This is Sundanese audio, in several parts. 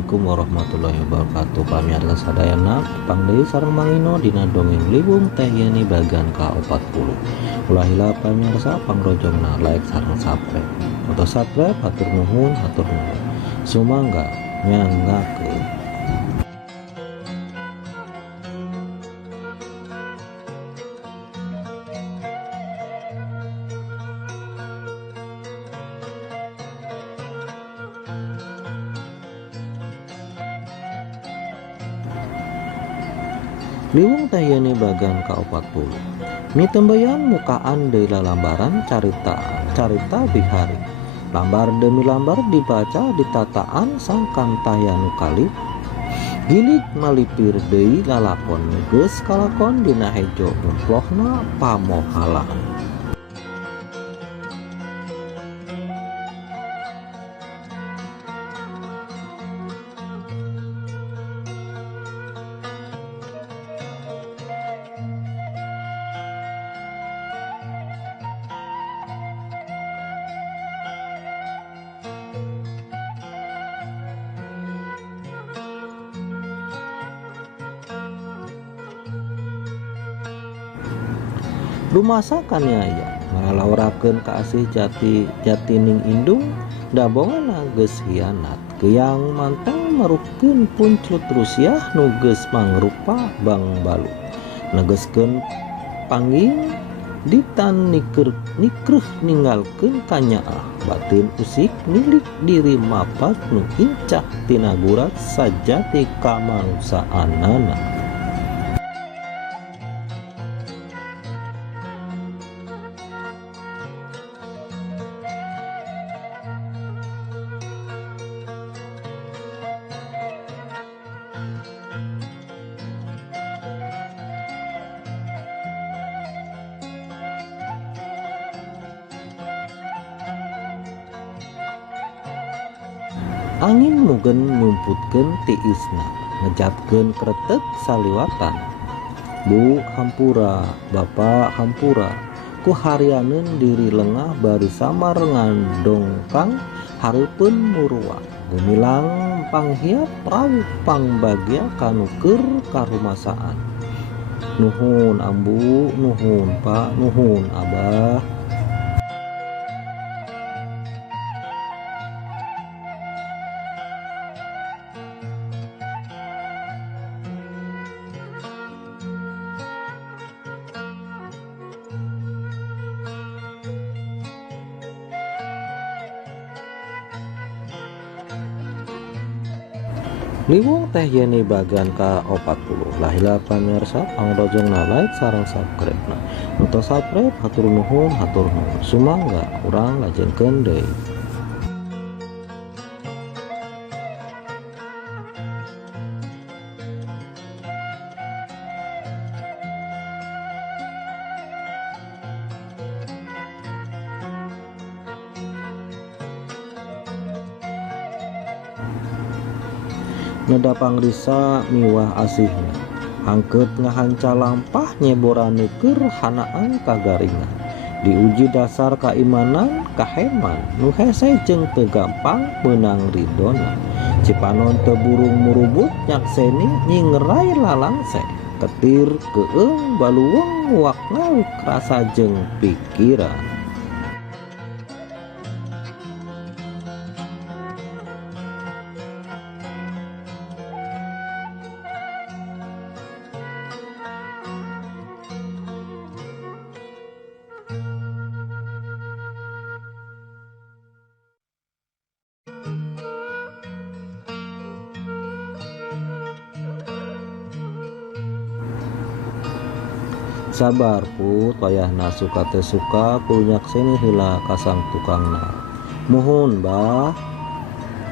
Assalamualaikum warahmatullahi wabarakatuh. Pamirsa sadayana pangdeui sareng mangino dina dongeng Liwung Teh Yeni bagian ka-40. Ulah heula pamirsa pangrojongna like sareng subscribe. Untuk subscribe hatur nuhun. Sumangga nyanggakeun. Liwung Teh Yeni bagian ka-40. Mitembayan mukaan deui lalambaran carita bihari. Lambar demi lambar dibaca ditataan sangkan tayanu kali. Gilig malipir deui lalakon geus kalakon dina hejo numplohna pamohalan. Rumasakannya ya ngalaurakeun ka asih jatining indung dabongan geus hianat keuyang manteng merukeun puncut Rusiah nu geus mangrupa Bang Balu negeskeun pangging ditan nikreuh ninggalkeun kanyaah batin usik milik diri mapat nu incah tina gurat sajati kamangsaanana. Angin mugen nyumputkeun tiisna ngejatkeun kretek saliwatan. Bu hampura, Bapak hampura, ku harianeun diri lengah bari samar ngandongkang hareupeun murua. Gumilang panghiap rawuh pangbagya kanu keur karumasaan. Nuhun Ambu, nuhun Pak, nuhun Abah. Liwung Teh Yeni bagian ka-40. Lahila pamirsa pangrojongna like sareng subscribe. Untuk subscribe hatur nuhun. Sumangga urang lajengkeun deui. Neda pangrisa miwah asihna hangkeut ngahanca lampah nyeboran keur hanaan kagaringan diuji dasar kaimanan kaheman nu hese jeung teu gampang meunang ridona cipanon teu burung murubut nyakseni nyingrai lalangse ketir keung baluweung wak ngawuk rasa jeung pikiran. Sabar put wayahna suka teu suka kudu nyakseni heula ka sang tukangna. Muhun Bah.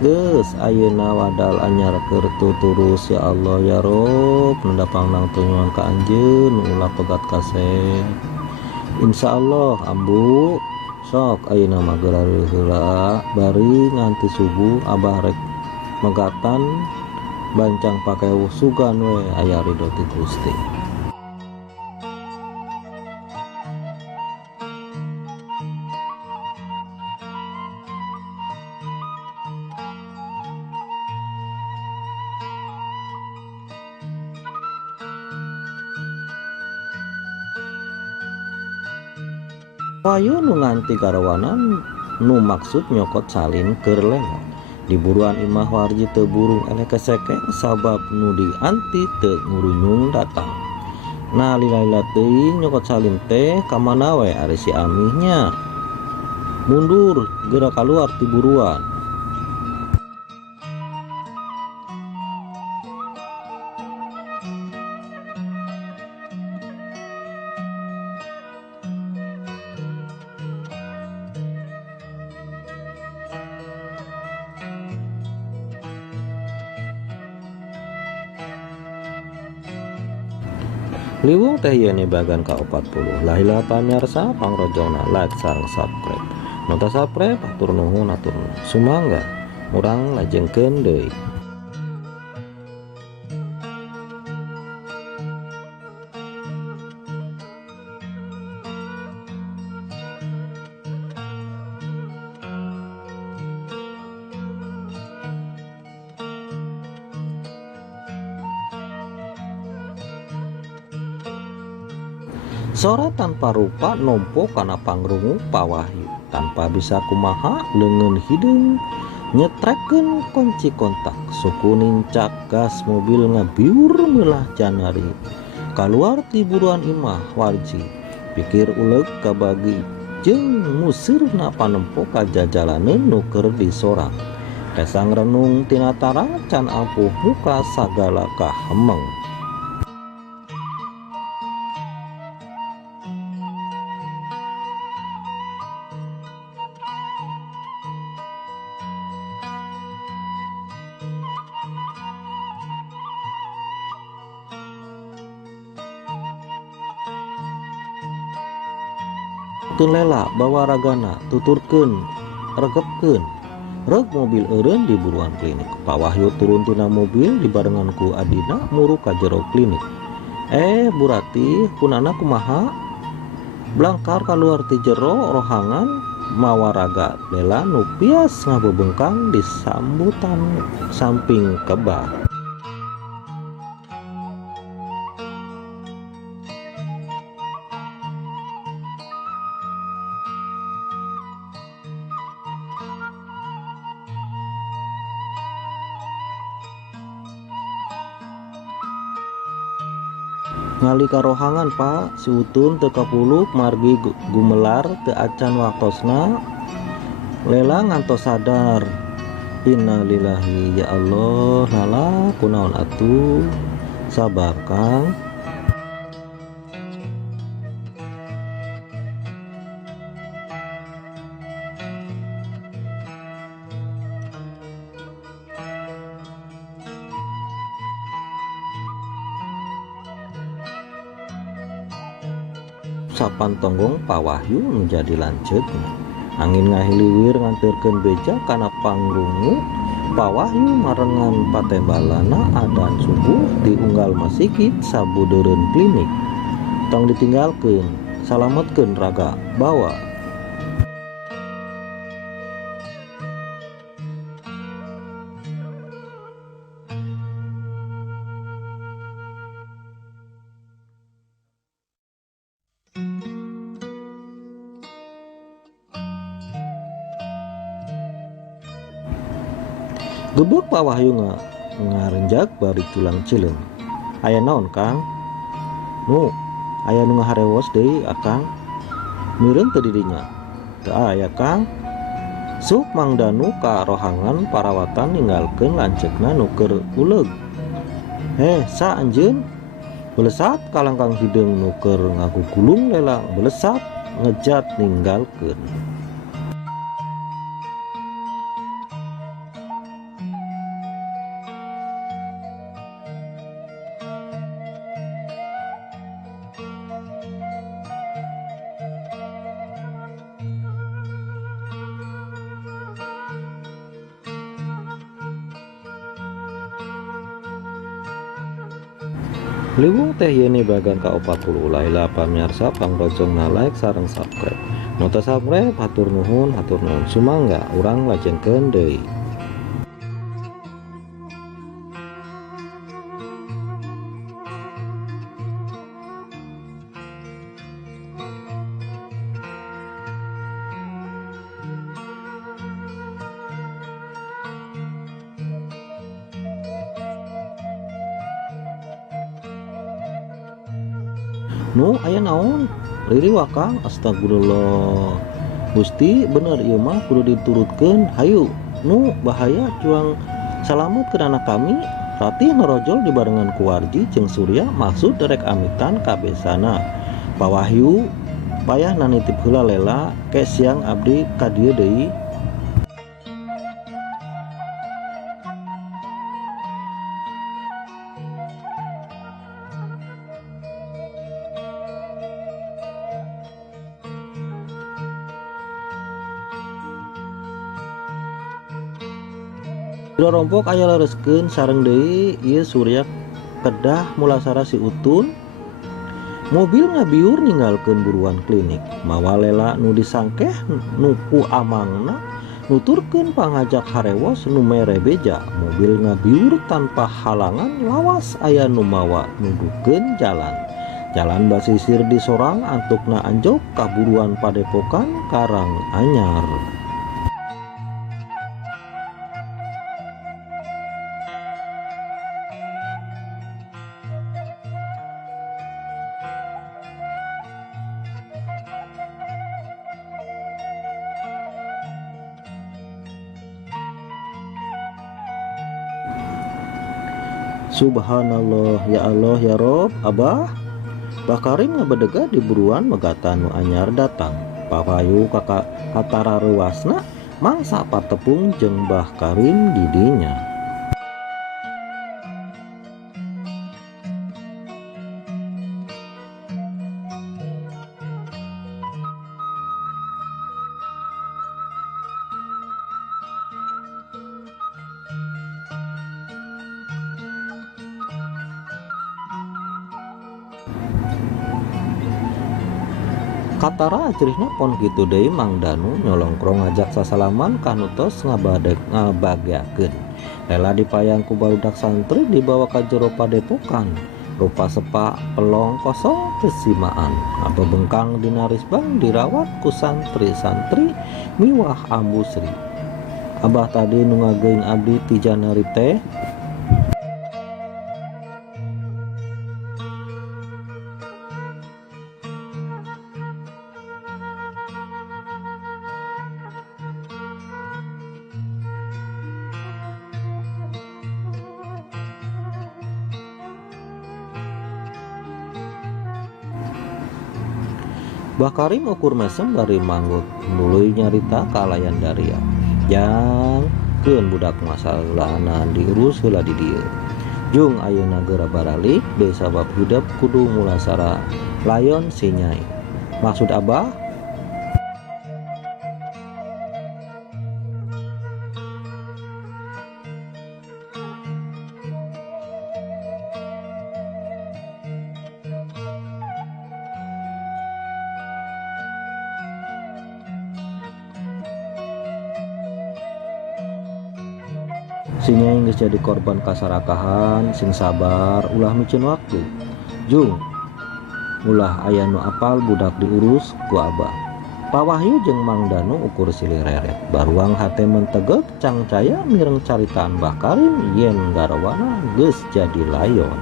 Geus ayeuna wadal anyar keur tuturus ya Allah ya Rob nendapang nang tunyuan ka anjeun ulah pegat kasep. Insyaallah Ambu. Sok ayeuna mah geureuh heula bari nganti subuh Abah rek megatan bancang pake sugan we aya ridho ti Gusti. Wayu nu nganti karawanan nu maksud nyokot salin keur lela. Di buruan imah warji teu burung elek kesekeng sabab nu dianti teu ngurunyung datang. Nah lila-lila teuing nyokot salin teh kamana we ari si amihnya. Mundur geura kaluar ti buruan. Liwung teh ieu bagan ka-40. Lahila pamirsa pangrojongna like sareng subscribe. Nu teu subscribe atur nuhun atur nuhun. Sumangga urang lajengkeun deui. Sora tanpa rupa nompo kana pangrungu pawahyu. Tanpa bisa kumaha leungeun hideung nyetrekeun kunci kontak. Suku nincak gas mobil ngabiur meulah janari. Kaluar ti buruan imah warji. Pikir uleg kabagi jeung musirna panempo ka jajalaneun nu keur disorang. Kesang renung tina tarang can ampuh muka sagala kahemeng. Lela bawa ragana tuturkeun regepkeun reg mobil eureun di buruan klinik. Pawahyu turun tina mobil dibarengan ku adina muru ka jero klinik. Burati punana kumaha? Blangkar kaluar ti jero rohangan mawa raga lela nu pias ngabebengkang di sambutan samping kebah. Ngali karohangan Pak, si Utun teu kapuluk margi gumelar teu acan waktosna. Lela ngantos sadar. Innalillahi ya Allah, lala kunaon atuh? Sabar Kang. Sapan tonggong pawahyu menjadi lanceut. Angin ngahiliwir nganterkeun beja kana pangrungu. Pawahyu marengan patembalana adan subuh di unggal masikit sabudeureun klinik. Tong ditinggalkeun, salametkeun raga bawa. Gebuk pawahyu ngarenjak bari culang cileung. Aya naon Kang? Nu aya nu ngaharewos deui akang. Meureun teu di dinya? Teu aya Kang. Suk Mang Danu ka rohangan parawatan ninggalkeun lanceukna nu keur uleg. Sa anjeun? Belesat kalangkang hideung nu keur ngagugulung lela belesat ngejat ninggalkeun. Liwung teh yeuni bagan ka-40. Laila pamirsa pangrojongna like sareng subscribe. Nu teu subscribe hatur nuhun sumangga urang lajengkeun deui. Nu aya naon Riri wakang astagfirullah Gusti bener ieu mah kudu diturutkeun hayu nu bahaya cuang salamet ke anak kami Ratih ngerojol dibarengan kuwarji jeung Surya maksud derek amitan kabesana Pak Wahyu payah nanitip heula lela ke siang abdi ka dieu deui. Rompok aya lereskeun sareng deui ieu Surya kedah mulasara si Utun mobil ngabiur ninggalkeun buruan klinik mawa lela nu disangkeh nuku amangna nuturkeun pangajak harewos nu mere beja mobil ngabiur tanpa halangan lawas aya nu mawa nuduhkeun jalan basisir di sorang antukna anjok kaburuan Padepokan Karanganyar. Subhanallah ya Allah ya Rob Abah Bakarim ngabedega di buruan megatan nu anyar datang Papayu kakak katara ruasna mangsa patepung jeung Bah Karim didinya. Katara acerihna pon kitu deui Mang Danu nyolongkrong ngajak sasalaman kanu tos ngabageakeun. Lela dipayang ku barudak santri dibawa ka jero Padepokan. Rupa sepak pelong kosong tesimaan. Ngabebengkang dina risbang dirawat ku santri-santri miwah ambu Sri. Abah tadi nu ngageuing abdi ti janari teh Bah Karim ukur mesem bari manggut nuluy nyarita kalayan daria jang keun budak masalahan diurus heula di dieu jung ayeuna geura baralik deui sabab hidup kudu mulasara layon si Nyai maksud Abah si Nyai geus jadi korban kasarakahan sing sabar ulah micin waktu jung ulah aya nu apal budak diurus ku Abah Pak Wahyu jeung Mang Danu ukur silih reret baruang hate mentegek cangcaya mireng caritaan Bah Karim yen garwana geus jadi layon.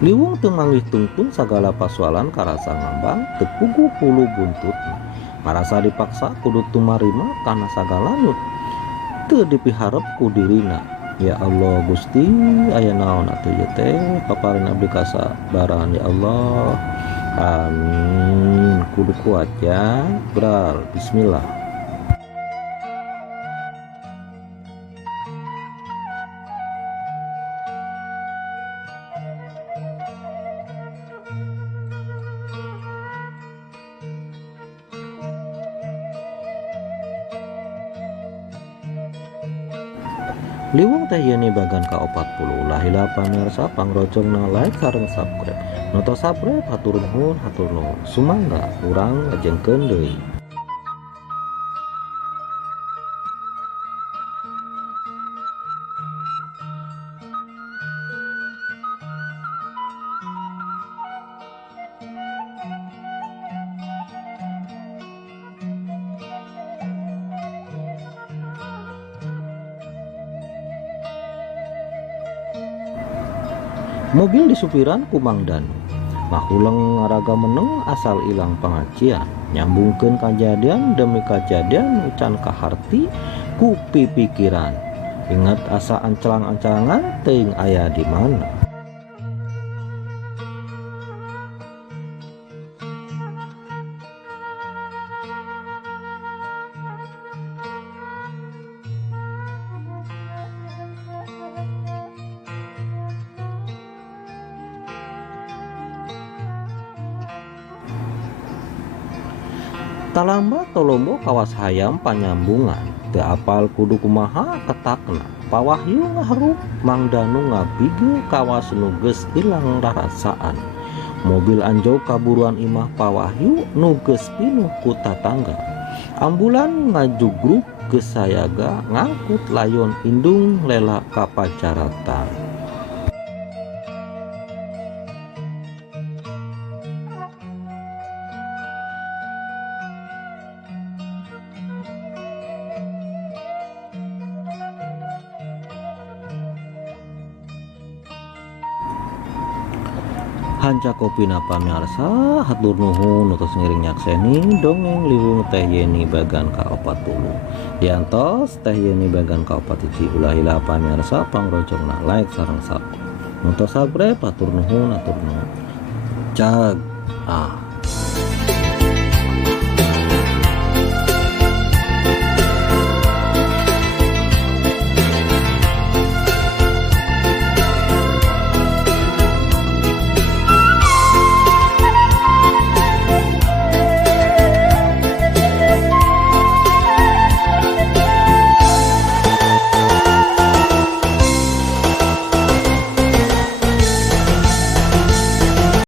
Liwung teu manggih tungtung sagala pasualan karasa ngambang teu puguh hulu buntut marasa dipaksa kudu tumarima kana sagala nu teu dipiharep ku dirina. Ya Allah Gusti aya naon atuh ieu teh paparin abdi kasabaran ya Allah amin kudu kuat ya bral bismillah. Liwung teh yeuni bagan ka-40 ulah heula pamirsa pangrojongna like sareng subscribe. Nu tos subscribe hatur nuhun sumangga urang ngajengkeun deui. Mobil disupiran ku Mang Danu. Mahuleng ngaraga meneng asal ilang pengacian. Nyambungkeun kajadian demi kajadian ucan kaharti ku pipikiran. Ingat asa ancelang-ancelangan teuing aya di mana. Talamba tolombo kawas hayam panyambungan teu apal kudu kumaha ketakna pawahyu ngaharup Mang Danu ngabige kawas nu geus ilang rarasaan. Mobil anjau kaburuan imah pawahyu nu geus pinuh ku tatangga. Ambulan ngajugruk geus sayaga ngangkut layon indung lela ka pacaratan. Hanca kopina pamirsa, hatur nuhun utus ngiring nyakseni dongeng liwung Teh Yeni bagan ka-40. Diantos Teh Yeni bagan ka-41 ulah ila pamirsa pangrojongna like sareng subscribe. Untuk sabre patur nuhun atur nuhun. Cag